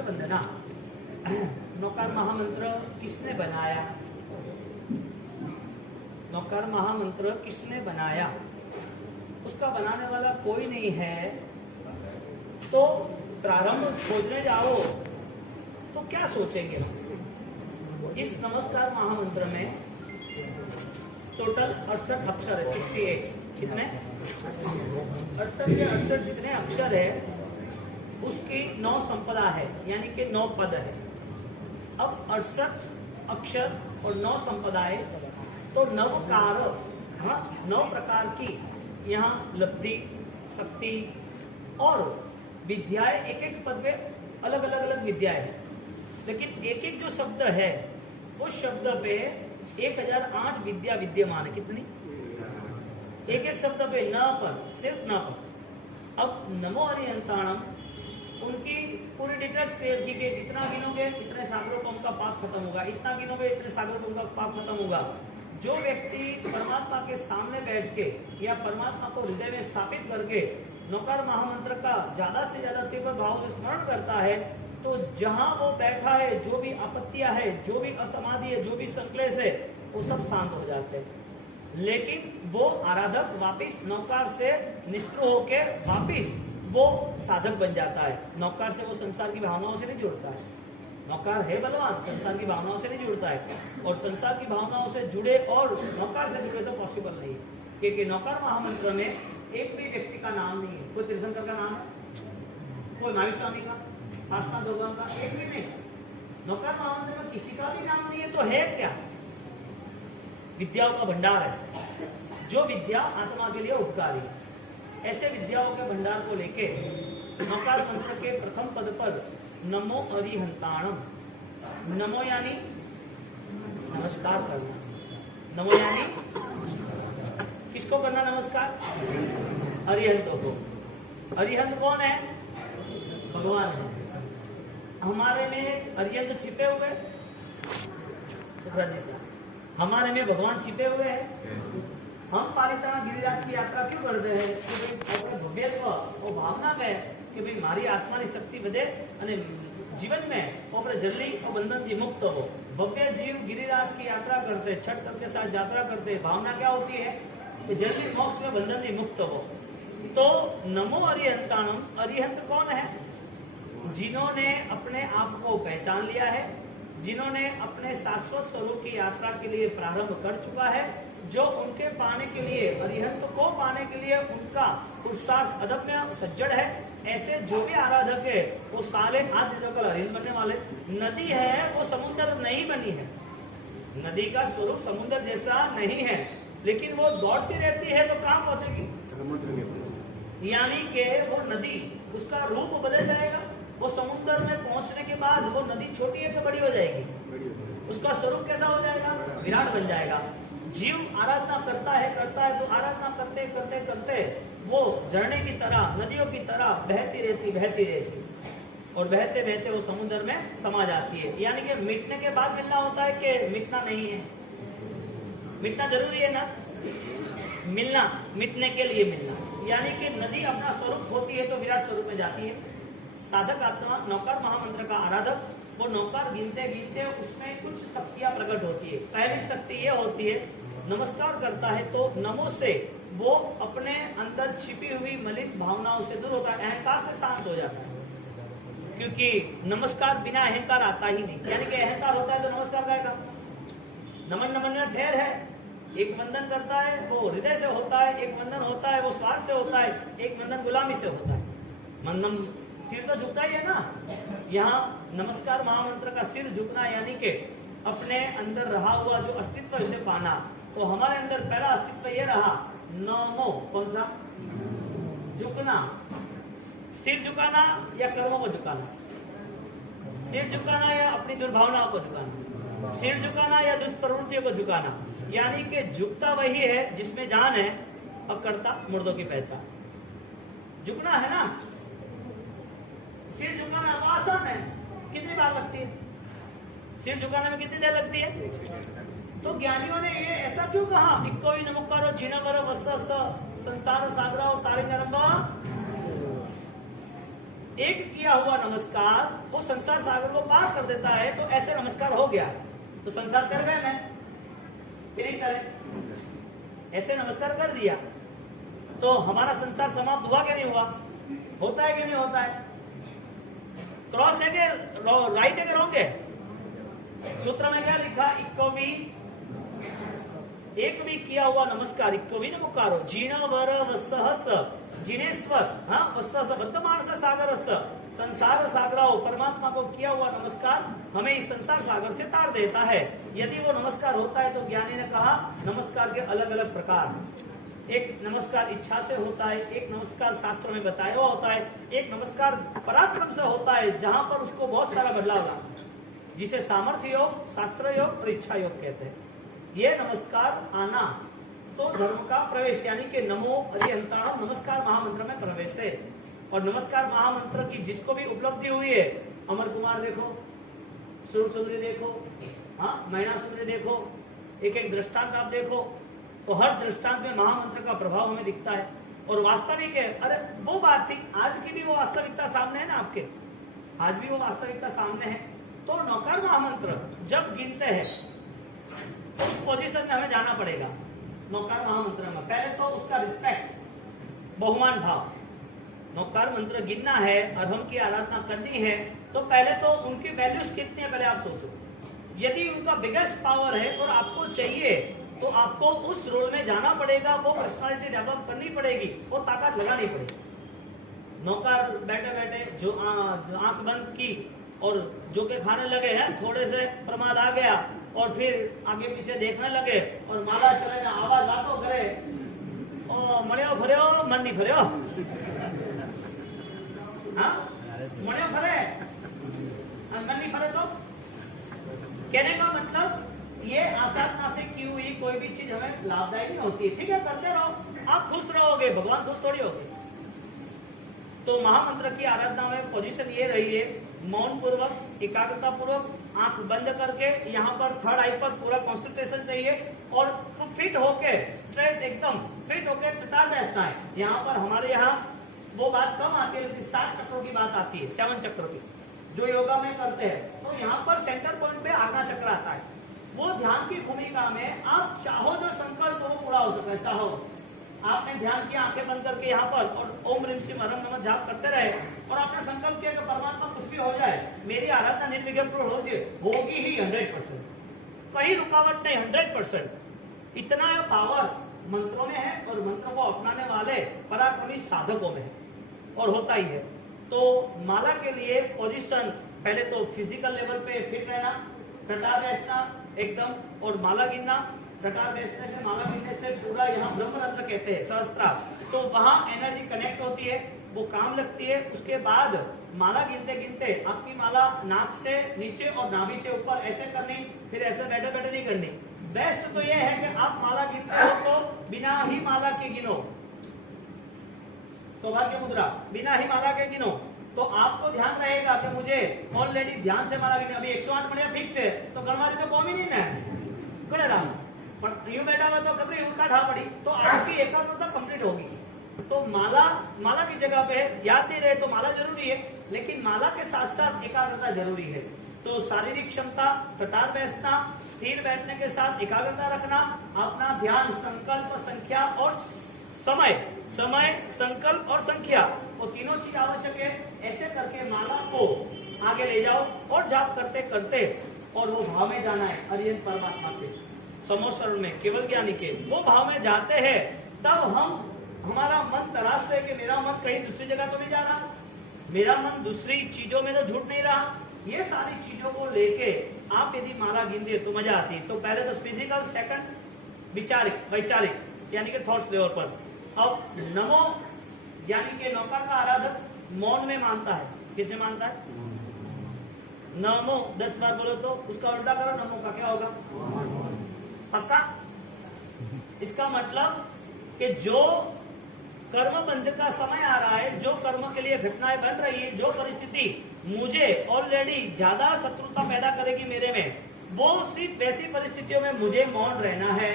वंदना। नौकार महामंत्र किसने बनाया? नौकार महामंत्र किसने बनाया? उसका बनाने वाला कोई नहीं है। तो प्रारंभ खोजने जाओ तो क्या सोचेंगे? इस नमस्कार महामंत्र में टोटल 68 अक्षर है। 68 कितने? 68 के 68 जितने अक्षर है उसकी 9 संपदा है, यानी कि 9 पद है। अब 68 अक्षर और 9 संपदाएं, तो नवकार, 9 प्रकार की यहाँ लब्धि, शक्ति और विद्याएं, एक एक पद में अलग अलग विद्याएं हैं। लेकिन एक एक जो शब्द है उस शब्द पे 1008 विद्या विद्यमान है। कितनी? एक एक शब्द पे न पर, सिर्फ न पर। अब नमो अरिहंताणम, उनकी पूरी डिटेल्स क्लियर की गई। इतना गिनोगे इतने सागरों का उनका पाप खत्म होगा, इतना गिनोगे इतने सागरों का उनका पाप खत्म होगा। जो व्यक्ति परमात्मा के सामने बैठ के या परमात्मा को हृदय में स्थापित करके नौकार महामंत्र का ज्यादा से ज्यादा तीव्र भाव से स्मरण करता है, तो जहां वो बैठा है, जो भी आपत्तियां है, जो भी असमाधि है, जो भी संक्लेश है, वो सब शांत हो जाते हैं। लेकिन वो आराधक वापिस नौकार से निष्क्रिय होके वापिस वो साधक बन जाता है। नौकार से वो संसार की भावनाओं से नहीं जुड़ता है। नौकार है बलवान, संसार की भावनाओं से नहीं जुड़ता है। और संसार की भावनाओं से जुड़े और नौकार से जुड़े तो पॉसिबल नहीं है, क्योंकि नौकार महामंत्र में एक भी व्यक्ति का नाम नहीं है। कोई तीर्थंकर का नाम है, कोई महावीर स्वामी का, आस्था भगवान का, एक भी नहीं। नौकार महामंत्र में किसी का भी नाम नहीं है, तो है क्या? विद्याओं का भंडार है, जो विद्या आत्मा के लिए उपकारी है। ऐसे विद्याओं के भंडार को लेके नौकार मंत्र के प्रथम पद पर नमो अरिहंताणम, नमो यानी नमस्कार करना। नमो यानी किसको करना नमस्कार? अरिहंतों को। अरिहंत कौन है? भगवान है। हमारे में अरिहंत छिपे हुए, हमारे में भगवान छिपे हुए हैं। हम पालिताना गिरिराज की यात्रा क्यों करते हैं? कि भाई भव्यत्व वो भावना में कि भाई मारी आत्मा की शक्ति વધે અને जीवन में और जल्दी और बंधन से मुक्त हो। भव्य जीव गिरिराज की यात्रा करते, छठ करके साथ यात्रा करते, भावना क्या होती है कि जल्दी मोक्ष में बंधन से मुक्त हो। तो नमो अरिहंताणम, अरिहंत कौन है? जिन्होंने अपने आप को पहचान लिया है, जिन्होंने अपने शाश्वत स्वरूप की यात्रा के लिए प्रारंभ कर चुका है, जो उनके पाने के लिए, अरिहंत को पाने के लिए उनका पुरुषार्थ अदम्य सज्जड है। ऐसे जो भी आराधक है वो साले हाथ देकर अरिहंत बनने वाले। नदी है वो समुद्र नहीं बनी है, नदी का स्वरूप समुद्र जैसा नहीं है, लेकिन वो दौड़ती रहती है तो कहाँ पहुंचेगी? समुद्र। यानी कि वो नदी, उसका रूप बदल जाएगा। वो समुद्र में पहुंचने के बाद वो नदी छोटी है तो बड़ी हो जाएगी, उसका स्वरूप कैसा हो जाएगा? विराट बन जाएगा। जीव आराधना करता है तो आराधना करते करते करते वो झरने की तरह, नदियों की तरह बहती रहती और बहते बहते वो समुद्र में समा जाती है। यानी कि मिटने के बाद मिलना होता है कि मिटना नहीं है? मिटना जरूरी है ना? मिलना, मिटने के लिए मिलना। यानी कि नदी अपना स्वरूप होती है तो विराट स्वरूप में जाती है। साधक आत्मा नौकार महामंत्र का आराधक, वो नौकार गिनते गिनते उसमें कुछ शक्तियां प्रकट होती है। पहली शक्ति ये होती है, नमस्कार करता है तो नमो से वो अपने अंदर छिपी हुई मलिन भावनाओं से दूर होता है, अहंकार से शांत हो जाता है। क्योंकि नमस्कार बिना अहंकार आता ही नहीं। यानी कि अहंकार होता है तो नमस्कार करेगा। नमन नमन में ढेर है। एक वंदन करता है वो हृदय से होता है, एक वंदन होता है वो स्वार्थ से होता है, एक वंदन गुलामी से होता है। वंदन सिर तो झुकता ही है ना। यहाँ नमस्कार महामंत्र का सिर झुकना, यानी कि अपने अंदर रहा हुआ जो अस्तित्व उसे पाना। तो हमारे अंदर पहला अस्तित्व ये रहा नमो, कौन सा? झुकना। सिर झुकाना या कर्मों को झुकाना? सिर झुकाना या अपनी दुर्भावनाओं को झुकाना? सिर झुकाना या दुष्प्रवृत्तियों को झुकाना? यानी कि झुकता वही है जिसमें जान है, और करता मुर्दों की पहचान। झुकना है ना। सिर झुकाना तो आसान है, कितनी बार लगती है? सिर झुकाने में कितनी देर लगती है? तो ज्ञानियों ने ये ऐसा क्यों कहा? इक्को ही नमुकारो जिनवरो वस्स संसार सागरो तारिंगरंबा एक किया हुआ नमस्कार वो संसार सागर को पार कर देता है। तो ऐसे नमस्कार हो गया तो संसार कर गए मैं फिर नहीं करे, ऐसे नमस्कार कर दिया तो हमारा संसार समाप्त हुआ क्या नहीं हुआ? होता है कि नहीं होता है? क्रॉस है कि राइट है कि रॉन्ग है? सूत्र में क्या लिखा? इक्को भी एक भी किया हुआ नमस्कार इक्को भी नमस्कारो जीण वर वत्सहस जिनेश्वर हाँ वत्सहस वर्तमान से सागर संसार सागराओ परमात्मा को किया हुआ नमस्कार हमें इस संसार सागर से तार देता है। यदि वो नमस्कार होता है तो ज्ञानी ने कहा नमस्कार के अलग अलग प्रकार, एक नमस्कार इच्छा से होता है, एक नमस्कार शास्त्रों में बताया हुआ होता है, एक नमस्कार पराक्रम से होता है जहां पर उसको बहुत सारा बदलाव लाता है, जिसे सामर्थ्य योग, शास्त्र योग और इच्छा योग कहते हैं। ये नमस्कार आना तो धर्म का प्रवेश यानी कि नमो अरिहंताणम नमस्कार महामंत्र में प्रवेश है। और नमस्कार महामंत्र की जिसको भी उपलब्धि हुई है, अमर कुमार देखो, सूर सुंदरी देखो, हाँ मैना सुंदरी देखो, एक एक दृष्टांत आप देखो तो हर दृष्टांत में महामंत्र का प्रभाव हमें दिखता है। और वास्तविक है, अरे वो बात थी, आज की भी वो वास्तविकता सामने है ना आपके, आज भी वो वास्तविकता सामने है। तो नौकार महामंत्र जब गिनते हैं तो उस पोजीशन में हमें जाना पड़ेगा। नौकार महामंत्र में पहले तो उसका रिस्पेक्ट, बहुमान भाव, नौकार मंत्र गिनना है, अधम की आराधना करनी है तो पहले तो उनकी वैल्यूज कितनी है पहले आप सोचो। यदि उनका बिगेस्ट पावर है और आपको चाहिए तो आपको उस रोल में जाना पड़ेगा, वो पर्सनालिटी डेवलप करनी पड़ेगी, वो ताकत लगानी पड़ेगी। नौकर बैठे बैठे जो आंख बंद की और जो के खाने लगे हैं, थोड़े से प्रमाद आ गया और फिर आगे पीछे देखने लगे और माला चले ना आवाज बातों करे और मण्यो फर्यो मन नहीं फर्यो, हाँ मण्यो फरे मन नहीं फरे। तो कहने का मतलब ये आसाना से की हुई कोई भी चीज हमें लाभदायी नहीं होती है। ठीक है, करते रहो, आप खुश रहोगे, भगवान खुश थोड़ी होगे। तो महामंत्र की आराधना में पोजीशन ये रही है, मौन पूर्वक, एकाग्रता पूर्वक, आंख बंद करके, यहाँ पर थर्ड आई पर पूरा कॉन्सेंट्रेशन चाहिए और फिट होके, स्ट्रेट एकदम फिट होके कतार बैठना है। यहाँ पर हमारे यहाँ वो बात कम आती है लेकिन 7 चक्रों की बात आती है, 7 चक्रों की जो योगा में करते हैं। तो यहाँ पर सेंटर पॉइंट पे आज्ञा चक्र आता है। वो ध्यान की भूमिका में आप चाहो जो संकल्प वो पूरा हो सकता है। चाहो आपने ध्यान किया आंखें बंद करके यहाँ पर और ओम ह्रीम श्रीम हरम नमः जाप करते रहे और आपने संकल्प किया कि परमात्मा कुछ भी हो जाए, मेरी आराधना निर्विघ्न होगी ही 100%, कहीं रुकावट नहीं, 100%। इतना पावर मंत्रों में है और मंत्र को अपनाने वाले पराक्रमी साधकों में है और होता ही है। तो माला के लिए पोजीशन पहले तो फिजिकल लेवल पे फिट रहना, कटार बैठना एकदम, और माला गिनना, कटार बैठने से, माला गिनने से पूरा यहाँ ब्रह्मरंध्र कहते हैं सहस्त्रार, तो वहां एनर्जी कनेक्ट होती है, वो काम लगती है। उसके बाद माला गिनते गिनते आपकी माला नाक से नीचे और नाभि से ऊपर ऐसे करनी, फिर ऐसे बैठे बैठे नहीं करनी। बेस्ट तो ये है कि आप माला गिनते हो तो बिना ही माला के गिनो, सौभाग्य मुद्रा, बिना ही माला के गिनो, तो आपको ध्यान रहेगा कि मुझे ऑलरेडी ध्यान से माला गिनी। अभी 108 बढ़िया फिक्स है तो गणवारी तो कौन ही नहीं है गणे रहा, पर यूं बैठा हुआ तो कभी उनका ढा पड़ी तो आपकी एकाग्रता कंप्लीट होगी। तो माला की जगह पे याद नहीं रहे तो माला जरूरी है, लेकिन माला के साथ साथ एकाग्रता जरूरी है। तो शारीरिक क्षमता, कतार बैठना, स्थिर बैठने के साथ एकाग्रता रखना, अपना ध्यान, संकल्प, संख्या और समय, संकल्प और संख्या, वो तीनों चीज आवश्यक है। ऐसे करके माला को आगे ले जाओ और जाप करते करते और वो भाव में जाना है अरिहंत परमात्मा के समोसरण में, केवल ज्ञानी के वो भाव में जाते हैं, तब हमारा मन तराशते है कि मेरा मन कहीं दूसरी जगह तो नहीं जा रहा, मेरा मन दूसरी चीजों में तो झूठ नहीं रहा। ये सारी चीजों को लेके आप यदि माला गिनते तो मजा आती है। तो पहले तो फिजिकल, सेकंड वैचारिक यानी कि थॉट्स लेवल पर। अब नमो यानी कि नौका का आराधक मौन में मानता है, किसमें मानता है? नमो 10 बार बोलो तो उसका उल्टा करो, नमो का क्या होगा? पक्का? इसका मतलब कि जो कर्म बंध का समय आ रहा है, जो कर्म के लिए घटनाएं बन रही है, जो परिस्थिति मुझे ऑलरेडी ज्यादा शत्रुता पैदा करेगी मेरे में, वो सिर्फ वैसी परिस्थितियों में मुझे मौन रहना है।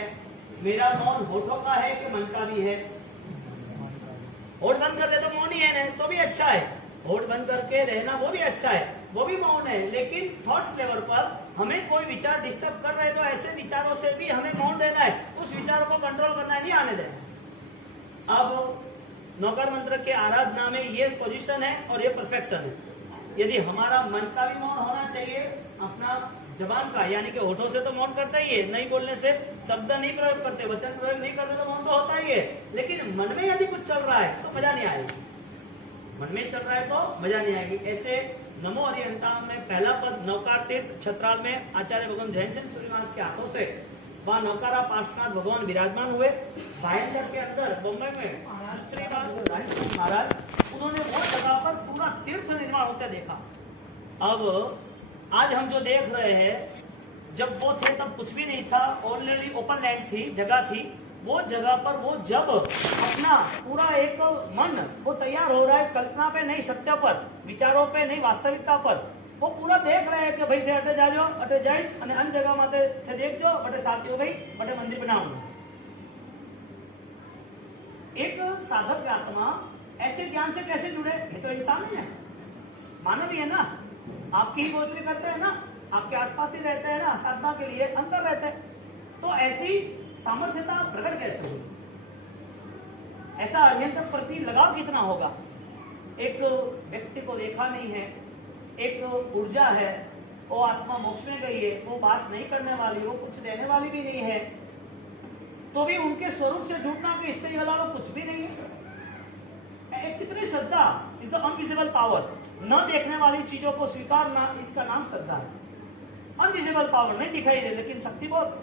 मेरा मौन होठों का है कि मन का भी है? होठ बंद कर दे तो मौन ही है ना, तो भी अच्छा है, होठ बंद करके रहना वो भी अच्छा है, वो भी मौन है, लेकिन थॉट्स लेवल पर हमें कोई विचार डिस्टर्ब कर रहे तो ऐसे विचारों से भी हमें मौन रहना है, उस विचारों को कंट्रोल करना नहीं आने देना। अब नौकर मंत्र के आराधना में ये पोजीशन है और ये परफेक्शन है। यदि हमारा मन का भी मौन होना चाहिए, अपना जबान का यानी कि होठों से तो मौन करता ही है, नहीं बोलने से, शब्द नहीं प्रयोग करते, वचन प्रयोग नहीं करते तो मौन तो होता ही है, लेकिन मन में यदि कुछ चल रहा है तो मजा नहीं आएगी, मन में चल रहा है तो मजा नहीं आएगी। ऐसे नमो अरिहंताणम में पहला पद नौकार तीर्थ छत्राल में आचार्य भगवान जैन सिंह सूर्य महाराज के हाथों से वहां नौकारा पार्श्वनाथ भगवान विराजमान हुए। भायंदर के अंदर बम्बई में महाराज उन्होंने वो जगह पर पूरा तीर्थ निर्माण होता देखा। अब आज हम जो देख रहे हैं, जब वो थे तब कुछ भी नहीं था, ऑलरेडी ओपन लैंड थी, जगह थी, वो जगह पर वो जब अपना पूरा एक मन वो तैयार हो रहा है, कल्पना पे नहीं सत्य पर, विचारों पे नहीं वास्तविकता पर, वो पूरा देख रहे हैं कि भाई थे अटे जाजो अटे जाई અને अन्य जगह माते थे देखजो बटे साथी हो गई बटे मंदिर बनाऊंगा। एक साधक आत्मा ऐसे ज्ञान से कैसे जुड़े? ये तो इंसान ही है, मानव ही है ना, आपकी ही गोचरी करते हैं ना, आपके आसपास ही रहते हैं ना, साधना के लिए अंतर रहते हैं, तो ऐसी सामर्थ्यता प्रकट कैसे हुई? ऐसा अत्यंत प्रति लगाव कितना होगा? एक व्यक्ति को देखा नहीं है, एक ऊर्जा है, वो आत्मा मोक्ष में गई है, वो बात नहीं करने वाली, वो कुछ देने वाली भी नहीं है, तो भी उनके स्वरूप से जुटना कि इससे अलावा कुछ भी नहीं है। कितनी श्रद्धा, इज द अनविजिबल पावर। न देखने वाली चीजों को स्वीकारना, इसका नाम श्रद्धा है। अनविजिबल पावर नहीं दिखाई दे, लेकिन शक्ति बहुत।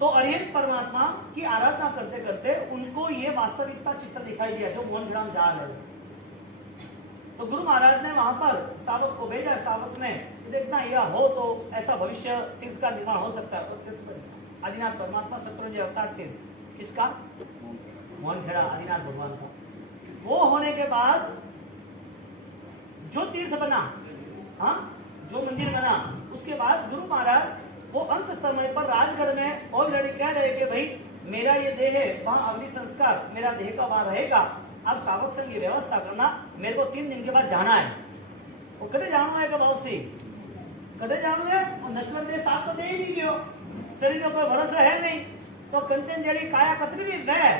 तो अरिहंत परमात्मा की आराधना करते करते उनको ये वास्तविकता चित्र दिखाई दिया जो मोहन ग्राम जा रहे हैं। तो गुरु महाराज ने वहां पर सावक को भेजा, सावक ने देखना यह हो तो ऐसा भविष्य तीर्थ का निर्माण हो सकता है। आदिनाथ परमात्मा शत्रुंजय अवतार तीर्थ, किसका? मोहनखेड़ा आदिनाथ भगवान का। वो होने के बाद जो तीर्थ बना, हाँ, जो मंदिर बना, उसके बाद गुरु महाराज वो अंत समय पर राजगढ़ में ऑलरेडी कह रहे कि भाई मेरा ये देह है, वहां अग्नि संस्कार मेरा देह का वहां रहेगा, अब सावक संघ की व्यवस्था करना, मेरे को 3 दिन के बाद जाना है। वो कदे जाऊंगा एक भाव से कदे जाऊंगे, नश्वर देह साथ तो दे ही नहीं गयो, शरीर पर भरोसा है नहीं, तो कंचन जड़ी काया कतरी भी गए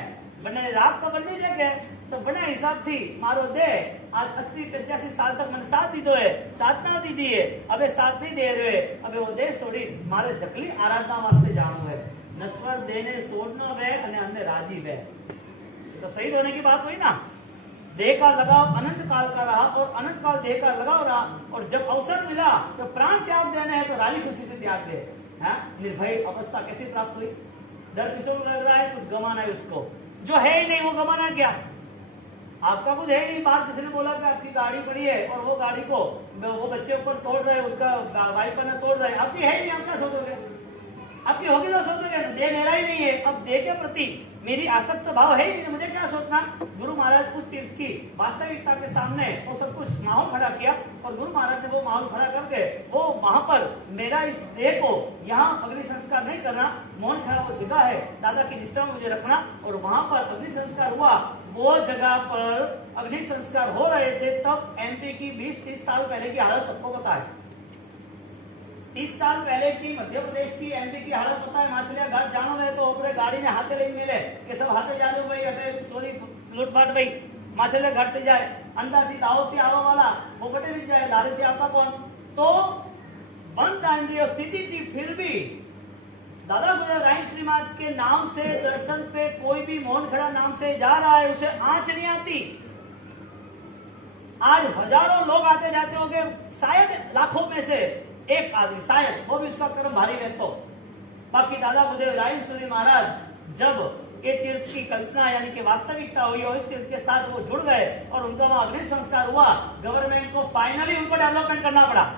बने रात तो बनी जगह, तो बने हिसाब थी मारो दे आज 80-85 साल तक मैंने साथ दी दो है, साथ ना दी है, अबे साथ नहीं दे रहे, अबे वो दे छोड़ी मारे दखली आराधना वास्ते जानो है, नश्वर देने छोड़ना वे अने अंदर राजी वे। तो शहीद होने की बात हुई ना, देह का लगाव अनंत काल का रहा और अनंत काल देह का लगाव रहा, और जब अवसर मिला तो प्राण त्याग देने हैं तो राजी खुशी से त्याग दे। निर्भय अवस्था कैसी प्राप्त हुई? डर किसको लग रहा है? कुछ गमाना है उसको, जो है ही नहीं वो गमाना क्या? आपका कुछ है नहीं, बात किसी ने बोला कि आपकी गाड़ी पड़ी है और वो गाड़ी को वो बच्चे ऊपर तोड़ रहे, उसका वाइपर ने तोड़ रहे, आपकी है ही नहीं, आप क्या सोचोगे? आपकी होगी तो सोचोगे देह मेरा ही नहीं है, अब देह के प्रति मेरी आसक्त भाव है ही नहीं, मुझे क्या सोचना? गुरु महाराज उस तीर्थ की वास्तविकता के सामने वो सब कुछ माहौल खड़ा किया, और गुरु महाराज ने वो माहौल खड़ा करके वो वहां पर मेरा इस देह को यहाँ अग्नि संस्कार नहीं करना, मौन खड़ा वो जगह है, दादा की निष्ठा में मुझे रखना, और वहां पर अग्नि संस्कार हुआ। वो जगह पर अग्नि संस्कार हो रहे थे तब एमपी की 20-30 साल पहले की हालत सबको पता है। 30 साल पहले की मध्य प्रदेश की एमपी की हालत पता है। माछलिया घाट जानो है तो अपने गाड़ी ने हाथे नहीं मिले कि सब हाथे जा लो भाई, अबे चोरी लूटपाट भाई, माछलिया घाट पे जाए, अंदर थी दावत थी आवा वाला वो कटे भी जाए, लारे थी आपका कौन, तो बंद दांडी स्थिति थी, फिर भी दादा गुजर राय श्री महाराज के नाम से दर्शन पे कोई भी मोहन खड़ा नाम से जा रहा है, उसे आंच नहीं आती। आज हजारों लोग आते जाते होंगे, शायद लाखों में से एक आदमी, शायद वो भी उसका कर्म भारी है। तो बाकी दादा गुरुदेव राय सूर्य महाराज जब ये तीर्थ की कल्पना यानी कि वास्तविकता हुई और इस तीर्थ के साथ वो जुड़ गए और उनका वहां अग्नि संस्कार हुआ, गवर्नमेंट को फाइनली उनको डेवलपमेंट करना पड़ा।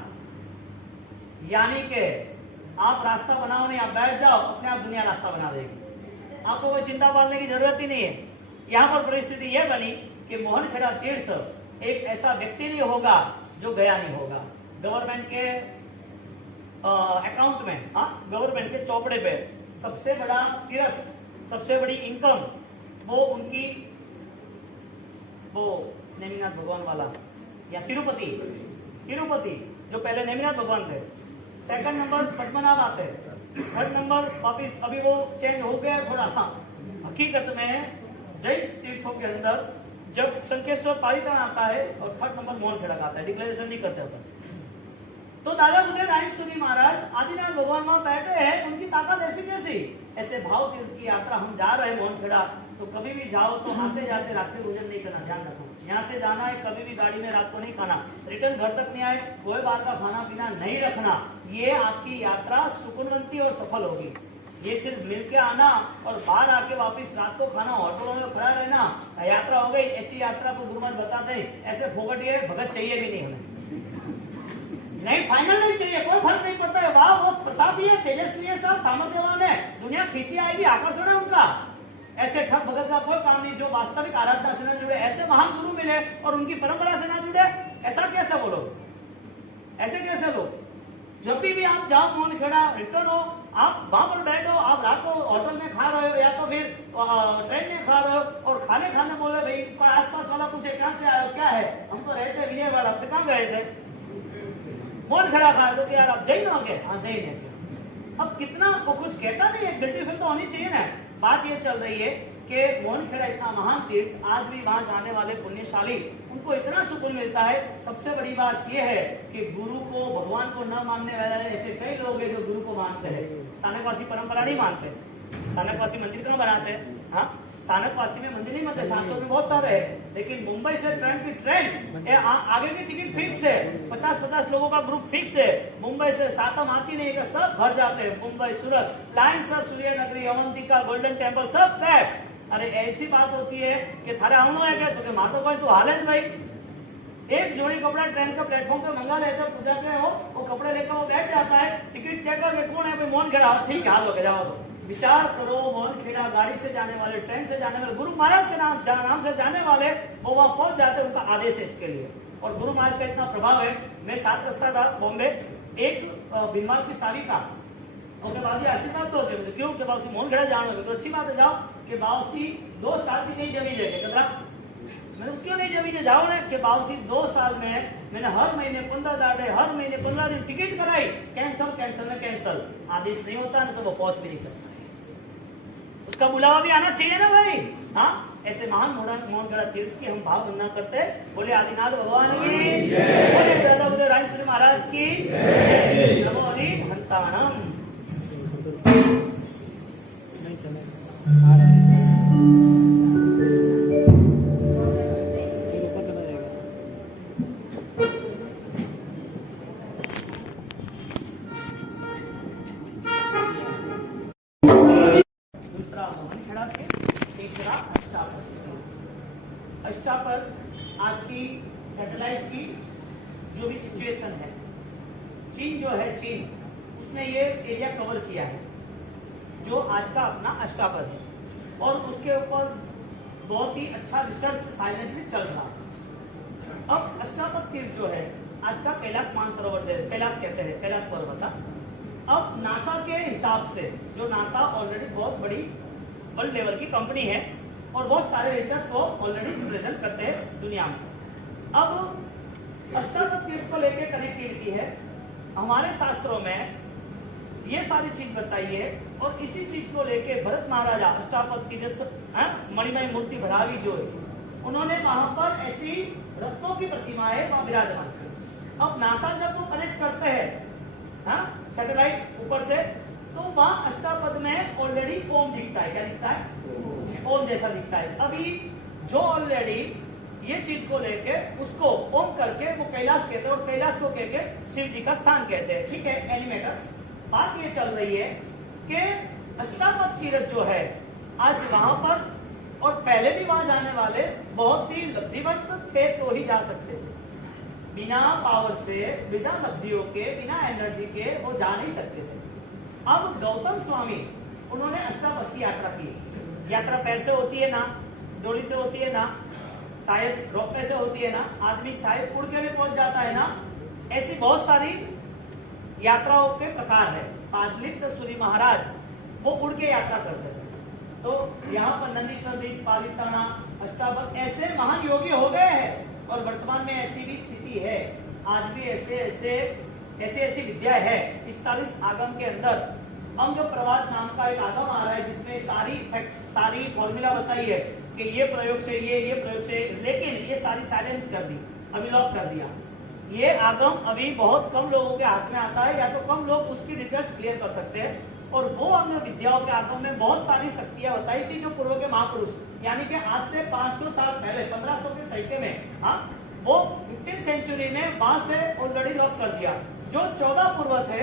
यानी कि आप रास्ता बनाओ नहीं, आप बैठ जाओ, अपने आप दुनिया रास्ता बना देगी, आपको कोई चिंता पालने की जरूरत ही नहीं है। यहाँ पर परिस्थिति यह बनी कि मोहनखेड़ा तीर्थ एक ऐसा व्यक्ति नहीं होगा जो गया नहीं होगा। गवर्नमेंट के अकाउंट में, गवर्नमेंट के चौपड़े पे सबसे बड़ा तीर्थ, सबसे बड़ी इनकम वो उनकी वो नेमिनाथ भगवान वाला, या तिरुपति जो पहले नेमिनाथ भगवान थे। सेकंड नंबर पद्मनाभ आते हैं। थर्ड नंबर वापिस अभी वो चेंज हो गया थोड़ा। हाँ, हकीकत में जैन तीर्थों के अंदर जब शंखेश्वर पालीताना आता है और थर्ड नंबर मोहनखेड़ा आता है, डिक्लेरेशन नहीं करते होता। तो दादा बुद्धे रायेश्वरी महाराज आदिनाथ भगवान वहां बैठे हैं, उनकी ताकत ऐसी कैसी? ऐसे भाव तीर्थ की यात्रा हम जा रहे हैं मोहनखेड़ा, तो कभी भी जाओ तो आते जाते रात्रि भोजन नहीं करना, ध्यान रखो। यहाँ से जाना है, कभी भी गाड़ी में रात को नहीं खाना, रिटर्न घर तक नहीं आए, कोई बार का खाना पीना नहीं रखना। ये आपकी यात्रा सुकुनवंती और सफल होगी। ये सिर्फ मिलके आना और बाहर आके वापस रात को खाना, होटलों में खड़ा रहना, यात्रा हो गई। ऐसी यात्रा को गुरु महाराज बताते हैं, ऐसे फोकट ये भगत चाहिए भी नहीं हमें, नहीं फाइनल नहीं चाहिए, कोई फर्क नहीं पड़ता है। वाह, वो प्रतापी है, तेजस्वी है, सब सामर्थ्यवान है, दुनिया खींची आएगी, आकर्षण है उनका। ऐसे ठग भगत का कोई काम नहीं जो वास्तविक आराधना से न जुड़े। ऐसे महान गुरु मिले और उनकी परंपरा से न जुड़े, ऐसा कैसे बोलो? ऐसे कैसे लोग? जब भी आप जाओ मोहनखेड़ा, रिटर्न हो, आप वहां पर बैठो, आप रात को होटल में खा रहे हो या तो फिर ट्रेन में खा रहे हो और खाने बोले भाई आसपास वाला पूछे कहाँ से आए हो, क्या है? हम तो रहते विजयवाड़ा, आप कहाँ गए थे? मोहनखेड़ा खा तो यार आप जैन हो गए? हाँ जैन है। अब कितना वो कुछ कहता नहीं है, गिल्टी फील तो होनी चाहिए ना। बात ये चल रही है कि मोहनखेड़ा इतना महान तीर्थ, आज भी वहां जाने वाले पुण्यशाली उनको इतना सुकून मिलता है। सबसे बड़ी बात यह है कि गुरु को, भगवान को न मानने वाले ऐसे कई लोग हैं जो गुरु को मानते हैं। स्थानकवासी परंपरा नहीं मानते, स्थानकवासी मंदिर क्यों बनाते हैं? हाँ, स्थानकवासी में मंदिर नहीं मानते, सांसद में बहुत सारे हैं, लेकिन मुंबई से ट्रेन की आगे की टिकट फिक्स है, 50-50 लोगों का ग्रुप फिक्स है। मुंबई से सातम आती नहीं है, सब भर जाते हैं। मुंबई, सूरत, लाइन सर, सूर्य नगरी, अवंतिका, गोल्डन टेम्पल सब पैक। अरे ऐसी बात होती है कि थारे हमलो है क्या? तो मातो कोई तो हाल है भाई, एक जोड़ी कपड़ा ट्रेन का प्लेटफॉर्म पे मंगा लेते, पूजा के हो, वो कपड़े लेकर वो बैठ जाता है, टिकट चेक करके कौन है? मोहनखेड़ा, ठीक है हाल हो गया, जाओ। तो विचार करो, मोहनखेड़ा गाड़ी से जाने वाले, ट्रेन से जाने वाले, गुरु महाराज के नाम से जाने वाले वो वहां पहुंच जाते हैं, उनका आदेश है इसके लिए। और गुरु महाराज का इतना प्रभाव है। मैं साथ रस्ता था बॉम्बे, एक बीमार की सारी का ओके बाबू आशीर्वाद दो के क्यों के बाबू मोहनखेड़ा जाना तो अच्छी बात है, जाओ कि बाबूसी 2 साल की नहीं जमी जाएगी कतरा। मैंने क्यों नहीं जमी जाओ ना कि बाबूसी 2 साल में मैंने हर महीने 15 दाड़े, हर महीने 15 दिन टिकट कराई, कैंसल। आदेश नहीं होता ना तो वो पहुंच भी नहीं सकता, उसका बुलावा भी आना चाहिए ना भाई। हाँ, ऐसे महान मोहनखेड़ा तीर्थ की हम भाव वंदना करते। बोले आदिनाथ भगवान की जय, बोले दादा बुद्धे रायेश्वरी महाराज की जय, नमो हरि हंताणम। नहीं चलेगा, आ रहा है चला जाएगा। दूसरा मोहनखेड़ा से, तीसरा अष्टापद। आज की सैटेलाइट की जो भी सिचुएशन है, चीन जो है, चीन उसने ये एरिया कवर किया है जो आज का अपना अष्टापद है, और उसके ऊपर बहुत ही अच्छा रिसर्च साइलेंटली चल रहा है। अब अष्टापद तीर्थ जो है आज का कैलाश मानसरोवर, कैलाश कहते हैं, कैलाश पर्वत। अब नासा के हिसाब से, जो नासा ऑलरेडी बहुत बड़ी वर्ल्ड लेवल की कंपनी है और बहुत सारे रिसर्च को ऑलरेडी रिप्रेजेंट करते हैं दुनिया में। अब अष्टापद तीर्थ को लेकर कनेक्टिविटी है, हमारे शास्त्रों में ये सारी चीज बताई है। और इसी चीज को लेके भरत महाराजा अष्टापद तीर्थ मणिमय मूर्ति भरावी जो है, उन्होंने वहां पर ऐसी रत्नों की प्रतिमाएं वहां विराजमान की। अब नासा जब वो कनेक्ट करते हैं सैटेलाइट ऊपर से, तो वहां अष्टापद में ऑलरेडी ओम दिखता है। क्या दिखता है? ओम जैसा दिखता है। अभी जो ऑलरेडी ये चीज को लेके उसको ओम करके वो कैलाश कहते हैं, और कैलाश को कहके शिव जी का स्थान कहते हैं। ठीक है एनिमेटर, बात ये चल रही है कि अष्टापद तीर्थ जो है आज वहां पर, और पहले भी वहां जाने वाले बहुत ही लब्धिवंत थे तो ही जा सकते थे, बिना पावर से, बिना लब्धियों के, बिना एनर्जी के वो जा नहीं सकते थे। अब गौतम स्वामी उन्होंने अष्टापद की यात्रा की। यात्रा पैर से होती है ना, डोली से होती है ना, शायद रोपवे से होती है ना, आदमी शायद उड़ के भी पहुंच जाता है ना। ऐसी बहुत सारी यात्राओं के प्रकार है। पाटलिपुत्र सूरी महाराज वो उड़ के यात्रा करते थे। तो यहाँ पर नंदीश्वर बीच, पालीताना अष्टावक्र ऐसे महान योगी हो गए हैं और वर्तमान में ऐसी भी स्थिति है। आज भी ऐसी विद्या है। 45 आगम के अंदर अंग प्रवाद नाम का एक आगम आ रहा है जिसमें सारी फॉर्मूला बताई है कि ये प्रयोग से ये प्रयोग से, लेकिन ये सारी साइलेंट कर दी, अविलोप कर दिया। ये आगम अभी बहुत कम लोगों के हाथ में आता है, या तो कम लोग उसकी डिटेल्स क्लियर कर सकते हैं। और वो अन्य विद्याओं के आगम में बहुत सारी शक्तियां बताई थी जो पूर्व के महापुरुष, यानी कि आज से 500 साल पहले 1500 के सैके में, हाँ, वो 15th सेंचुरी में वहां से ऑलरेडी लॉक कर दिया। जो 14 पूर्व थे,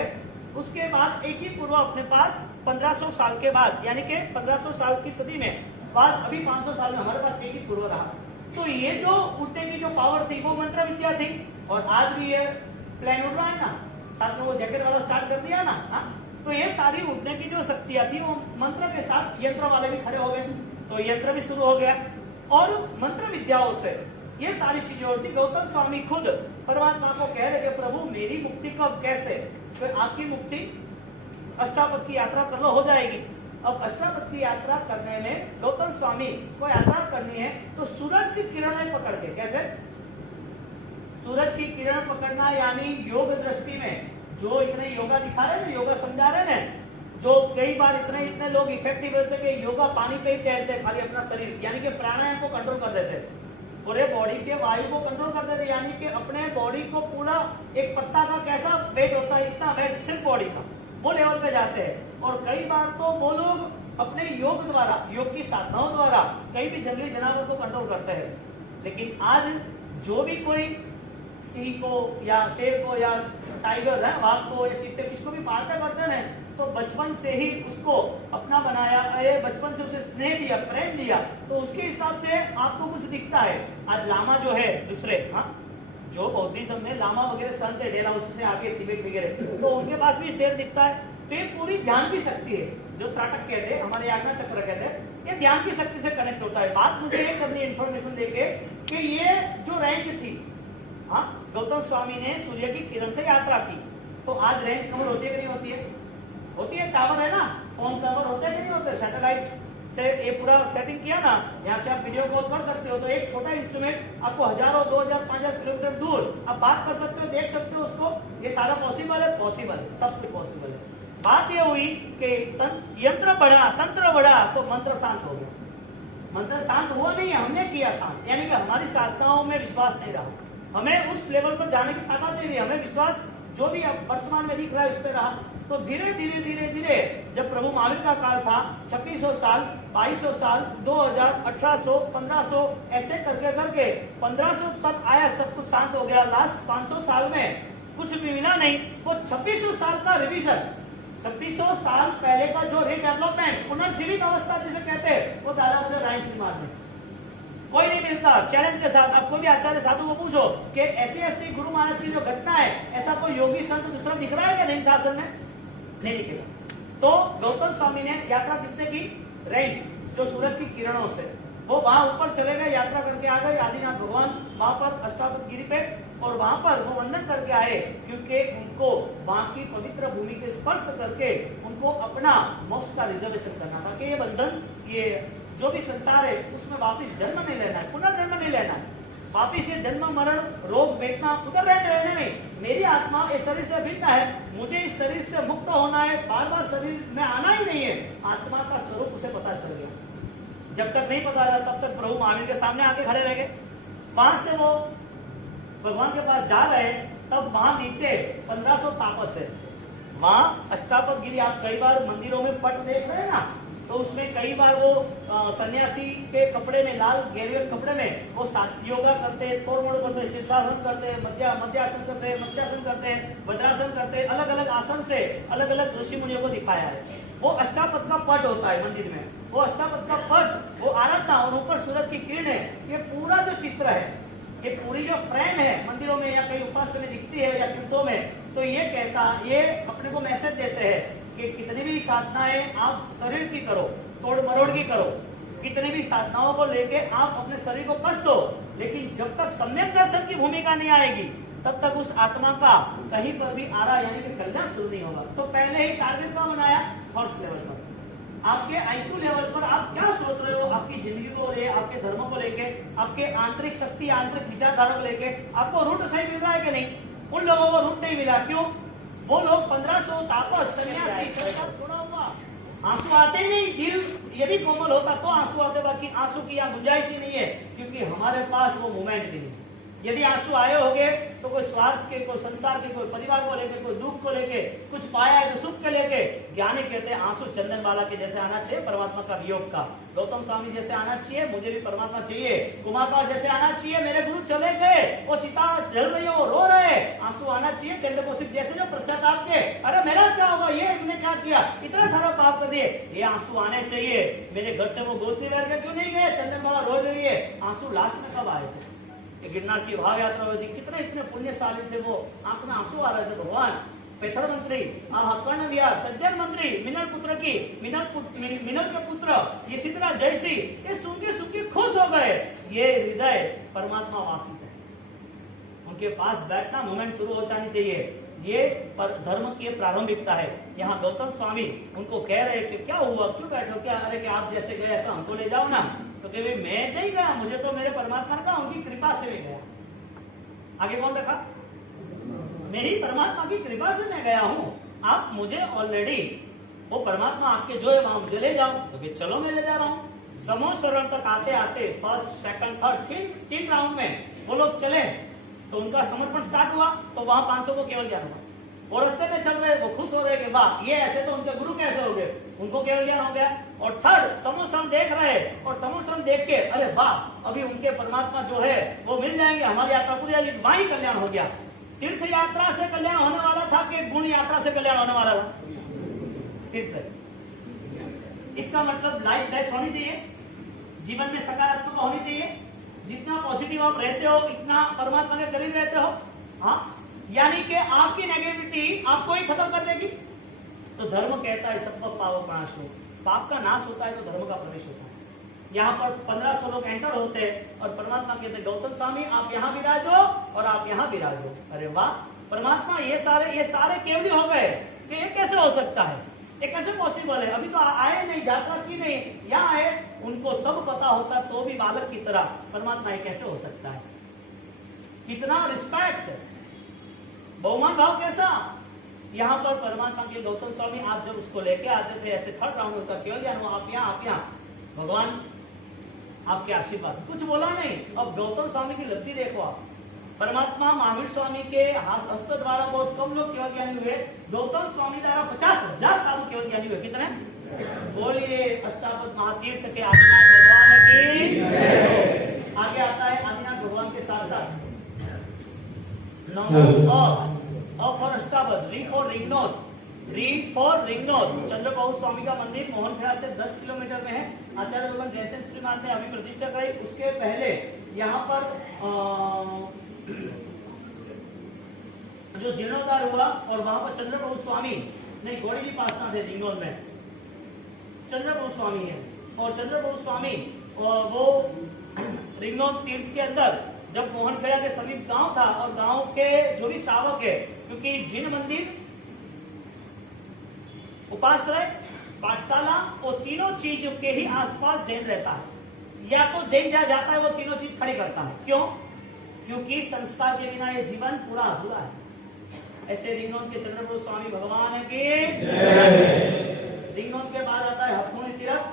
उसके बाद एक ही पूर्व अपने पास 1500 साल के बाद, यानी कि 1500 साल की सदी में बाद, अभी 500 साल में हमारे पास एक ही पूर्व रहा। तो ये जो उठने की जो पावर थी वो मंत्र विद्या थी। और आज भी ये प्लान उड़ रहा है ना, साथ में वो जैकेट वाला स्टार्ट कर दिया ना, हाँ, तो ये सारी उठने की जो शक्तियां थी वो मंत्र के साथ यंत्र वाले भी खड़े हो गए, तो यंत्र भी शुरू हो गया। और मंत्र विद्याओं से ये सारी चीजें होती। गौतम स्वामी खुद परमात्मा को कह रहे कि प्रभु मेरी मुक्ति कब, कैसे? तो आपकी मुक्ति अष्टावक्र की यात्रा कर लो, हो जाएगी। अब अष्टावक्र की यात्रा करने में गौतम स्वामी को यात्रा करनी है तो सूरज की किरणें पकड़ के, कैसे? सूरज की किरण पकड़ना, यानी योग दृष्टि में जो इतने योगा दिखा रहे हैं, योगा समझा रहे हैं, जो कई बार इतने लोग इफेक्टिव होते हैं कि योगा पानी पे ही तैरते हैं, खाली अपना शरीर, यानी कि प्राणायाम को कंट्रोल कर देते हैं, पूरे बॉडी के वायु को कंट्रोल कर देते हैं, यानी कि अपने बॉडी को पूरा एक पत्ता का कैसा वेट होता है, इतना वेट सिर्फ बॉडी का, वो लेवल पे जाते हैं। और कई बार तो वो लोग अपने योग द्वारा, योग की साधनाओं द्वारा कई भी जंगली जानवर को कंट्रोल करते हैं। लेकिन आज जो भी कोई सिंह को या शेर को या टाइगर है, वाघ को या चीते, किसको भी पालते करते हैं, तो बचपन से ही उसको अपना बनाया, बचपन से उसे स्नेह दिया, प्रेम दिया, तो उसके हिसाब से आपको कुछ दिखता है। आज लामा जो है दूसरे, हाँ, जो बौद्धिज्म में लामा वगैरह संत है, डेरा उससे आगे तिब्बत वगैरह, तो उनके पास भी शेर दिखता है। तो ये पूरी ध्यान की शक्ति है, जो त्राटक कहते हैं, हमारे आज्ञा चक्र कहते हैं, ये ध्यान की शक्ति से कनेक्ट होता है। बात मुझे ये करनी है इन्फॉर्मेशन देके कि ये जो रेंज थी, हाँ, गौतम स्वामी ने सूर्य की किरण से यात्रा की, तो आज रेंज कवर होती है कि नहीं होती है? होती है। टावर है ना, फोन कवर होते हैं कि नहीं होते? सैटेलाइट से ये पूरा सेटिंग किया ना, यहाँ से आप वीडियो कॉल कर सकते हो, तो एक छोटा इंस्ट्रूमेंट आपको 1000, 2000, 5000 किलोमीटर दूर आप बात कर सकते हो, देख सकते हो उसको। ये सारा पॉसिबल है, पॉसिबल है, सब कुछ पॉसिबल है। बात ये हुई कि यंत्र बढ़ा, तंत्र बढ़ा, तो मंत्र शांत हो गया। मंत्र शांत हुआ नहीं है, हमने किया शांत, यानी कि हमारी साधनाओं में विश्वास नहीं रहा, हमें उस लेवल पर जाने की ताकत नहीं रही, हमें विश्वास जो भी अब वर्तमान में दिख रहा है उस पर रहा। तो धीरे धीरे धीरे धीरे जब प्रभु महावीर का काल था, 2600 साल, 2200 साल, 2000, 1800, 1500, ऐसे करके करके 1500 तक आया, सब कुछ शांत हो गया। लास्ट 500 साल में कुछ भी मिला नहीं, वो 2600 साल का रिविजन, 2600 साल पहले का जो रीडेवलपमेंट, पुनर्जीवित अवस्था जिसे कहते हैं, वो दादा उसे राइट निर्माण में कोई नहीं मिलता। चैलेंज के साथ आप कोई भी आचार्य साधु को पूछो कि ऐसी गुरु महाराज की जो घटना है, ऐसा कोई योगी संत दूसरा दिख रहा है क्या नई शासन में? नहीं दिखेगा। तो गौतम स्वामी ने यात्रा किससे की? रेंज, जो सूरज की किरणों से, वो वहां ऊपर चले गए, यात्रा करके आ गए आदिनाथ भगवान वहां पर अष्टावक्र गिरी पे, और वहां पर वो वंदन करके आए, क्योंकि उनको वहां की पवित्र भूमि के स्पर्श करके उनको अपना मोक्ष का रिजर्वेशन करना था कि ये बंधन, ये जो भी संसार है उसमें वापिस जन्म नहीं लेना है, पुनर्जन्म नहीं लेना है, वापिस ये जन्म मरण रोग बेचना उधर रहने नहीं। मेरी आत्मा इस शरीर से भिन्न है, मुझे इस शरीर से मुक्त होना है, बार बार शरीर में आना ही नहीं है। आत्मा का स्वरूप उसे पता चल गया। जब तक नहीं पता चला तब तक प्रभु महावीर के सामने आके खड़े रह गए। वहां से वो भगवान के पास जा रहे, तब वहां नीचे 1500 तापस है, वहां अष्टावक्र गिरी। आप कई बार मंदिरों में पट देख रहे हैं ना, तो उसमें कई बार वो सन्यासी के कपड़े में, लाल गेरुए कपड़े में वो योगा करते हैं, तोड़-मोड़ करते हैं, शीर्षासन करते हैं, मध्यासन करते हैं, मत्स्यासन करते हैं, वज्रासन करते हैं, अलग अलग आसन से अलग अलग ऋषि मुनियों को दिखाया है। वो अष्टावक्र का पट होता है मंदिर में, वो अष्टावक्र का पट, वो आराधना, और ऊपर सूरज की किरण है। ये पूरा जो चित्र है, ये पूरी जो फ्रेम है मंदिरों में या कहीं उपास्य में दिखती है या तीर्थों में, तो ये कहता, ये अपने को मैसेज देते हैं कि कितनी भी साधनाएं आप शरीर की करो, तोड़ मरोड़ की करो, कितनी भी साधनाओं को लेके आप अपने शरीर को कष्ट दो, लेकिन जब तक सम्यक दर्शन की भूमिका नहीं आएगी तब तक उस आत्मा का कहीं पर भी आरा यानी कि कल्याण शुरू नहीं होगा। तो पहले ही टारगेट का बनाया फर्स्ट लेवल पर, आपके आईक्यू लेवल पर आप क्या सोच रहे हो, आपकी जिंदगी को ले, आपके धर्म को लेके, आपके आंतरिक शक्ति, आंतरिक विचारधारा को लेके आपको रूट सही मिल रहा है कि नहीं? उन लोगों को रूट नहीं मिला। क्यों? वो लोग 1500 तापस सन्यासी छोड़ा हुआ, आंसू आते ही नहीं। दिल यदि कोमल होता तो आंसू आते, बाकी आंसू की यहाँ गुंजाइश ही नहीं है, क्योंकि हमारे पास वो मोमेंट भी नहीं। यदि आंसू आए होंगे तो कोई स्वार्थ के, कोई संसार के, कोई परिवार को लेके, कोई दुख को लेके, कुछ पाया है तो सुख के लेके। ज्ञानी कहते हैं आंसू चंदन वाला के जैसे आना चाहिए, परमात्मा का वियोग का। गौतम स्वामी जैसे आना चाहिए, मुझे भी परमात्मा चाहिए। कुमार पाल जैसे आना चाहिए, मेरे गुरु चले गए, वो चिता जल रही है, वो रो रहे, आंसू आना चाहिए। चंद्रकोशिक जैसे जो पश्चाताप के, अरे मेरा क्या होगा, ये मैंने क्या किया, इतना सारा पाप कर दिए, ये आंसू आने चाहिए। मेरे घर से वो गोश्ती बैठ के क्यों नहीं गए, चंदन वाला रो रही है। आंसू लास्ट में कब आए थे? गिरनार की भाव यात्रा हुई थी, कितने इतने पुण्यशाली थे वो, आंख में आंसू आ रहे थे। भगवान पैथर मंत्री, कर्ण विहार, सज्जन मंत्री, मिनल पुत्र की, मिनल के पुत्र ये सिद्धराज जयसी, ये सुन के खुश हो गए। ये हृदय परमात्मा वासित है, उनके पास बैठना मोमेंट शुरू हो जानी चाहिए। ये धर्म की प्रारंभिकता है। यहाँ गौतम स्वामी उनको कह रहे कि क्या हुआ, क्यों बैठो, क्या? अरे कि आप जैसे गए ऐसा हमको ले जाओ ना। तो कहे मैं नहीं गया, मुझे तो मेरे परमात्मा का उनकी कृपा से मैं गया। आगे कौन देखा? मैं ही परमात्मा की कृपा से मैं गया हूँ। आप मुझे ऑलरेडी वो परमात्मा आपके जो है वहां मुझे ले जाओ। तो चलो मैं ले जा रहा हूँ। समूह शरण तक आते आते फर्स्ट, सेकंड, थर्ड, तीन राउंड में वो लोग चले तो उनका समर्पण स्टार्ट हुआ। तो वहां 500 को केवल ज्ञान हुआ। वो रस्ते में चल रहे, वो खुश हो रहे कि वाह, ये ऐसे तो उनके गुरु कैसे हो गए, उनको केवल ज्ञान हो गया। और थर्ड, समूह श्रम देख रहे, और समूह श्रम देख के अरे वाह, अभी उनके परमात्मा जो है वो मिल जाएंगे, हमारी यात्रा पूरी जाएगी, वहीं कल्याण हो गया। तीर्थ यात्रा से कल्याण होने वाला था कि गुण यात्रा से कल्याण होने वाला था? तीर्थ से। इसका मतलब लाइफ बेस्ट होनी चाहिए, जीवन में सकारात्मक होनी चाहिए। जितना पॉजिटिव आप रहते हो इतना परमात्मा के करीब रहते हो। हाँ, यानी कि आपकी नेगेटिविटी आपको ही खत्म कर देगी। तो धर्म कहता है सबका पाप नाश हो, पाप का नाश होता है तो धर्म का प्रवेश होता है। यहाँ पर 1500 लोग एंटर होते हैं और परमात्मा कहते गौतम स्वामी आप यहाँ विराजो और आप यहाँ विराजो। अरे वाह, परमात्मा ये सारे केवली हो गए कि ये कैसे हो सकता है, ये कैसे पॉसिबल है? अभी तो आए नहीं, जाता की नहीं, यहाँ आए, उनको सब पता होता तो भी बालक की तरह परमात्मा ये कैसे हो सकता है? कितना रिस्पेक्ट, बहुमान भाव कैसा। यहाँ पर परमात्मा के गौतम स्वामी आप जब उसको लेके आते थे ऐसे थर्ड राउंड का केवल ज्ञान, आप यहाँ भगवान आपके आशीर्वाद, कुछ बोला नहीं। अब गौतम स्वामी की लब्धि देखो आप, परमात्मा महावीर स्वामी के हस्त द्वारा बहुत कम लोग केवल ज्ञानी हुए, गौतम स्वामी द्वारा 50,000 साधु केवल ज्ञानी हुए। कितने? बोलिए अष्टावक्र महातीर्थ के आदिनाथ भगवान की। आगे आता है आदिनाथ भगवान के साथ साथ फॉर अष्टावक्र, री फॉर रिंगनोद। चंद्रबाबू स्वामी का मंदिर मोहनखेड़ा से 10 किलोमीटर में है। आचार्य भगवान जयसेन श्रीनाथ ने अभी प्रतिष्ठा कराई, उसके पहले यहाँ पर जो जीर्णोद्धार हुआ और वहां पर चंद्रबाबू स्वामी नहीं, गौड़ी जी पासना थे रिंगनोद में, चंद्रबाबू स्वामी है। और चंद्रबाबू स्वामी वो रिंगनोद तीर्थ के अंदर जब मोहनखेड़ा के समीप गांव था और गांव के जो भी शावक है, क्योंकि जिन मंदिर, उपाश्रय, पाठशाला और तीनों चीजों के ही आसपास जैन रहता है, या तो जैन जहाँ जाता है वो तीनों चीज खड़ी करता है। क्यों? क्योंकि संस्कार के बिना ये जीवन पूरा अधूरा है। ऐसे रिंगनोद के चंद्रबाबू स्वामी भगवान की। रिंगनोद के बाद आता है हथौड़ी तीर्थ,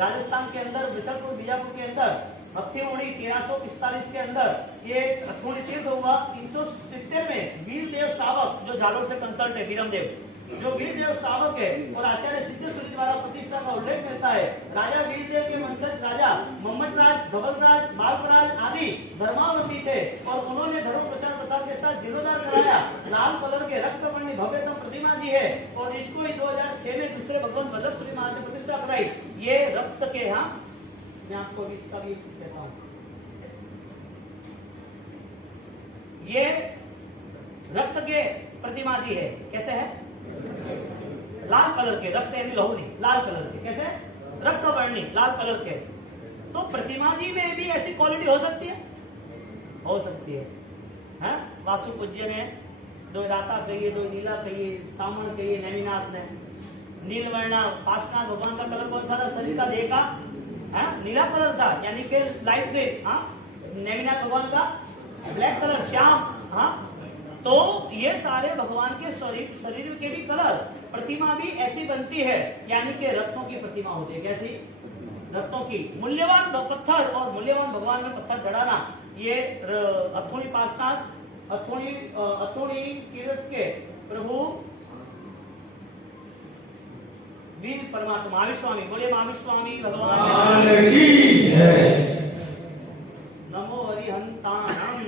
राजस्थान के अंदर बिशनपुर बीजापुर के अंदर हथौड़ी 1345 के अंदर ये हथौड़ी तीर्थ हुआ। 370 में वीरदेव सावक जो जालोर से कंसल्ट है, वीरमदेव जो वीरदेव सावक है और आचार्य सिद्धेश्वरी द्वारा प्रतिष्ठा का उल्लेख करता है। राजा वीरदेव के वंशज राजा मम्मटराज, धवलराज, बालकराज आदि धर्मावलंबी थे और उन्होंने धर्म प्रचार प्रसार के साथ जीर्णोद्धार कराया। लाल कलर के रक्तवर्णी भव्यतम प्रतिमा जी है और इसको ही 2006 में दूसरे भगवान भद्रपुरी महाराज ने प्रतिष्ठा कराई। ये रक्त के, यहाँ मैं आपको इसका भी कहता हूँ, ये रक्त के प्रतिमा जी है। कैसे है? लाल कलर के, रक्त यानी लहू नहीं, लाल कलर के। कैसे? रक्त वर्णी लाल कलर के। तो प्रतिमा जी में भी ऐसी क्वालिटी हो सकती है, हो सकती है। हाँ? वासु पूज्य ने दो राता कहिए, दो नीला कहिए, सामण कहिए, नैमीनाथ ने, नीलवर्णा पार्श्वनाथ भगवान का कलर कौन सा था? शरीर का देह का नीला कलर था, यानी कि लाइट ग्रे। नेमिनाथ भगवान का ब्लैक कलर, श्याम। तो ये सारे भगवान के शरीर के भी कलर। प्रतिमा भी ऐसी बनती है, यानी कि रत्नों की प्रतिमा होती है। कैसी? रत्नों की। मूल्यवान पत्थर और मूल्यवान भगवान में पत्थर चढ़ाना, ये अथोनी पार्श्वनाथ, अथोनी तीर्थ के प्रभु वीर परमात्मा महाविश्वामी। बोले महाविश्वामी भगवान की जय। नमो हरिहंताणम।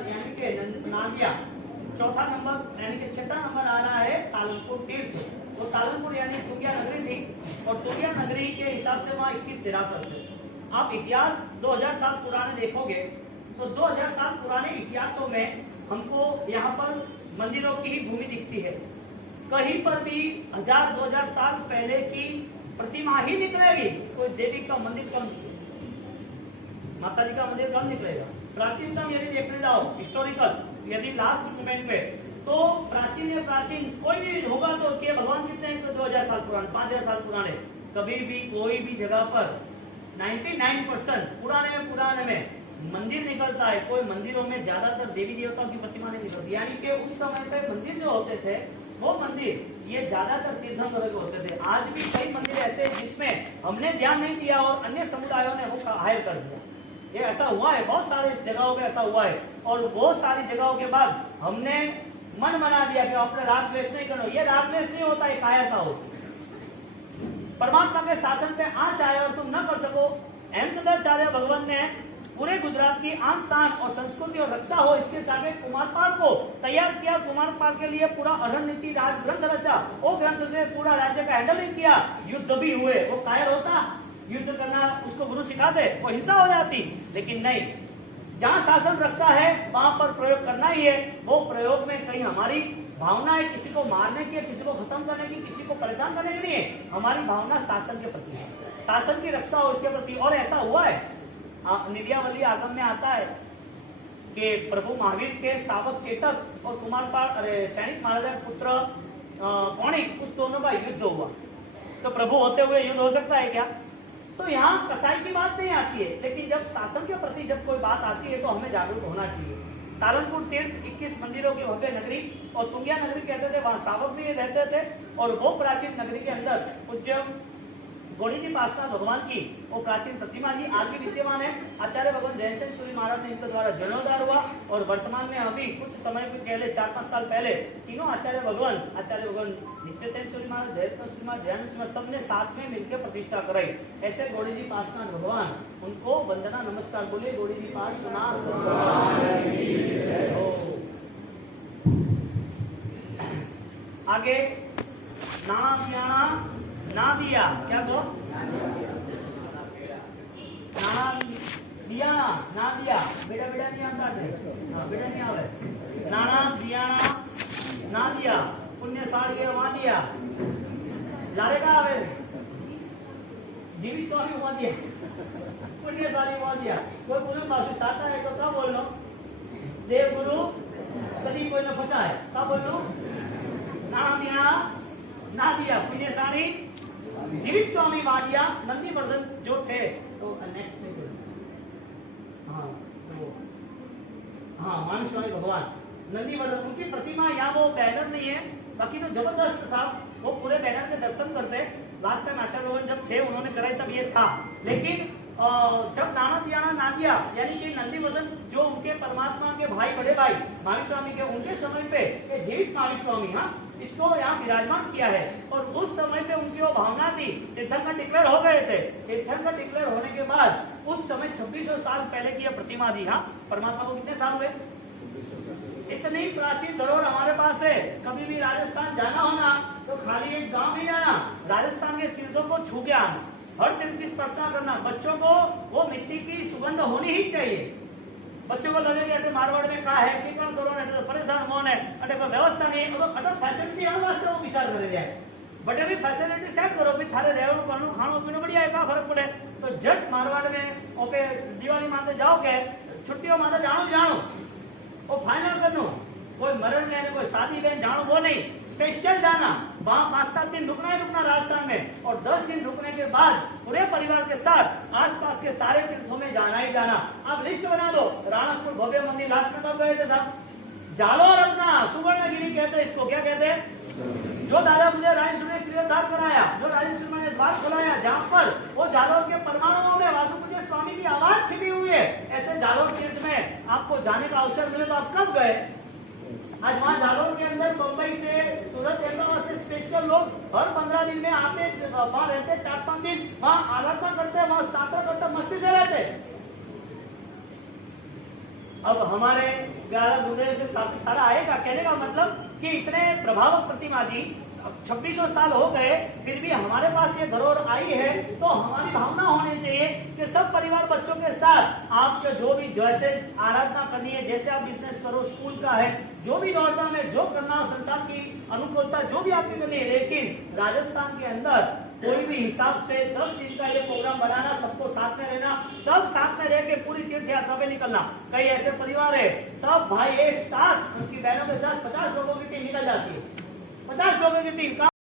यानी कि नादिया। चौथा नंबर यानी कि छठा नंबर आ रहा है तालनपुर तीर्थ। वो तालनपुर यानी तुंगिया नगरी थी, और तुंगिया नगरी के हिसाब से वहाँ 21 देरासर थे। आप इतिहास 2000 साल पुराने देखोगे तो 2000 साल पुराने इतिहासों में हमको यहाँ पर मंदिरों की ही भूमि दिखती है। कहीं पर भी 1000-2000 साल पहले की प्रतिमा ही निकलेगी। कोई देवी का मंदिर कम, माता जी का मंदिर कम निकलेगा। प्राचीनतम यदि देखने जाओ हिस्टोरिकल, यदि लास्ट मोमेंट पे, तो प्राचीन कोई भी होगा तो के भगवान कितने हैं? तो 2000 साल पुराने, 5000 साल पुराने। कभी भी कोई भी जगह पर 99% पुराने में मंदिर निकलता है। कोई मंदिरों में ज्यादातर देवी देवताओं की प्रतिमा नहीं निकलती। यानी कि उस समय पे मंदिर जो होते थे, वो मंदिर ये ज्यादातर तीर्थंकरों के होते थे। आज भी कई मंदिर ऐसे जिसमें हमने ध्यान नहीं दिया और अन्य समुदायों ने वो हायर कर दिया। ये ऐसा हुआ है, बहुत सारे जगहों पे ऐसा हुआ है। और बहुत सारी जगहों के बाद हमने मन बना दिया कि अपने राग द्वेष नहीं करो। ये राग द्वेष नहीं होता, ये कायरता होती। परमात्मा के शासन पे आंच आए और तुम न कर सको। हेमचंद्राचार्य भगवान ने पूरे गुजरात की आन शान और संस्कृति और रक्षा हो, इसके साथ कुमारपाल को तैयार किया। कुमारपाल के लिए पूरा अरण नीति राज ग्रंथ रचा। वो ग्रंथ से पूरा राज्य का हैंडलिंग किया। युद्ध भी हुए। वो कायर होता, युद्ध करना उसको गुरु सिखाते, वो हिंसा हो जाती। लेकिन नहीं, जहाँ शासन रक्षा है वहां पर प्रयोग करना ही है। वो प्रयोग में कहीं हमारी भावना है किसी को मारने की, किसी को खत्म करने की, किसी को परेशान करने की नहीं है। हमारी भावना शासन के प्रति है, शासन की रक्षा हो इसके प्रति। और ऐसा हुआ है, निव्यावली आगम में आता है कि प्रभु महावीर के सावक चेतक और कुमारपाल सैनिक महाराजा पुत्र पौणिक, उस दोनों का युद्ध हुआ। तो प्रभु होते हुए युद्ध हो सकता है क्या? तो यहाँ कसाई की बात नहीं आती है, लेकिन जब शासन के प्रति जब कोई बात आती है तो हमें जागरूक होना चाहिए। तारनपुर तीर्थ 21 मंदिरों की भव्य नगरी और तुंगिया नगरी कहते थे, वहां सावक भी रहते थे। और वो प्राचीन नगरी के अंदर पूज्य गौड़ी जी पार्श्वनाथ भगवान की वो प्राचीन प्रतिमा जी आज भी विद्यमान है। आचार्य भगवान जैन सिंह सूरी महाराज ने इनके द्वारा जीर्णोद्धार हुआ। और वर्तमान में अभी कुछ समय पहले 4-5 साल पहले तीनों आचार्य भगवान नित्य सेन सूरी महाराज, जयरत्न महाराज, जैन सबने साथ में मिलकर प्रतिष्ठा कराई। ऐसे गौड़ी जी पार्श्वनाथ भगवान, उनको वंदना नमस्कार बोलिए। गौड़ी जी पार्श्वनाथ आगे नादिया, क्या कहो? नादिया बेटा नहीं आता है, बेटा नहीं आवे। नादिया पुण्यशाली वादिया लारे का आवे जीवित स्वामी वादिया पुण्यशाली वादिया। कोई बोलो मासी साता है तो क्या बोल लो? देव गुरु कभी कोई न फंसा है, क्या बोल लो? नादिया पुण्यशाली जीवित स्वामी वादिया नंदीवर्धन जो थे। तो नेक्स्ट में महाविश्वामी भगवान नंदीवर्धन, उनकी प्रतिमा यहाँ वो बैनर नहीं है, बाकी तो जबरदस्त साहब वो पूरे बैनर के दर्शन करते। लास्ट टाइम आचार्य भगवान जब थे उन्होंने कराई तब ये था। लेकिन जब नादिया यानी कि नंदीवर्धन जो उनके परमात्मा के भाई, बड़े भाई महाविश्वामी के, उनके समय पे जीवित महाविश्वामी इसको यहाँ विराजमान किया है। और उस समय पे उनकी वो भावना थी, तीर्थंकर डिक्लेयर हो गए थे। तीर्थंकर डिक्लेयर होने के बाद उस समय 2600 साल पहले की यह प्रतिमा दी। परमात्मा को कितने साल हुए? इतनी प्राचीन धरोहर हमारे पास है। कभी भी राजस्थान जाना हो ना तो खाली एक गांव नहीं जाना, राजस्थान के तीर्थों को छू के आना, हर तीर्थ की स्पर्शा करना। बच्चों को वो मिट्टी की सुगंध होनी ही चाहिए। बच्चों को लगे कि मारवाड़ में का है कि कौन करो ने परेशान मोन है अटे कोई व्यवस्था नहीं तो अटल फैसिलिटी हर वास्ते वो विचार करे जाए बट अभी फैसिलिटी सेट करो भी थारे रहणु करनु खाणो पीणो बढ़िया है का फर्क पड़े तो जट मारवाड़ में ओके दिवाली माते जाओ के छुट्टियों माते जानो वो फाइनल करनो कोई मरण में कोई शादी में जानो वो नहीं स्पेशल जाना वहां 5-7 दिन रुकना ही रुकना राजस्थान में और 10 दिन रुकने के बाद पूरे परिवार के साथ आसपास के सारे तीर्थों में जाना ही जाना। आप लिस्ट बना दो राणकपुर भव्य मंदिर लास्ट में कब गए थे साहब जालोर अपना सुवर्णगिरी कहते हैं इसको क्या कहते हैं जो दादा मुझे राजेश्वर ने क्रियोद्धार कराया जो राजेश्वर ने द्वार खोलाया जहां पर वो जालोर के परमाणुओं में वासुदेव स्वामी की आवाज छिपी हुई है ऐसे जालोर तीर्थ में आपको जाने का अवसर मिले तो आप कब गए। आज वहाँ जालोर के अंदर मुंबई से सूरत अहमदाबाद से स्पेशल लोग हर 15 दिन में आते वहाँ रहते 4-5 दिन वहाँ आराधना करते वहाँ स्थापना करते मस्ती से रहते। अब हमारे ग्यारह गुरुदेव से स्थापित सारा आएगा कहने का मतलब कि इतने प्रभावक प्रतिमा जी 2600 साल हो गए फिर भी हमारे पास ये धरोहर आई है तो हमारी भावना होनी चाहिए कि सब परिवार बच्चों के साथ आपके जो भी जैसे आराधना करनी है जैसे आप बिजनेस करो स्कूल का है जो भी दौड़ता में जो करना संसार की अनुकूलता जो भी आपकी करनी है लेकिन राजस्थान के अंदर कोई भी हिसाब से 10 दिन का ये प्रोग्राम बनाना सबको साथ में रहना सब साथ में रह के पूरी तीर्थ यात्रा पे निकलना। कई ऐसे परिवार है सब भाई एक साथ उनकी बहनों के साथ 50 लोगों की टीम निकल जाती है 50 लोगों की टीम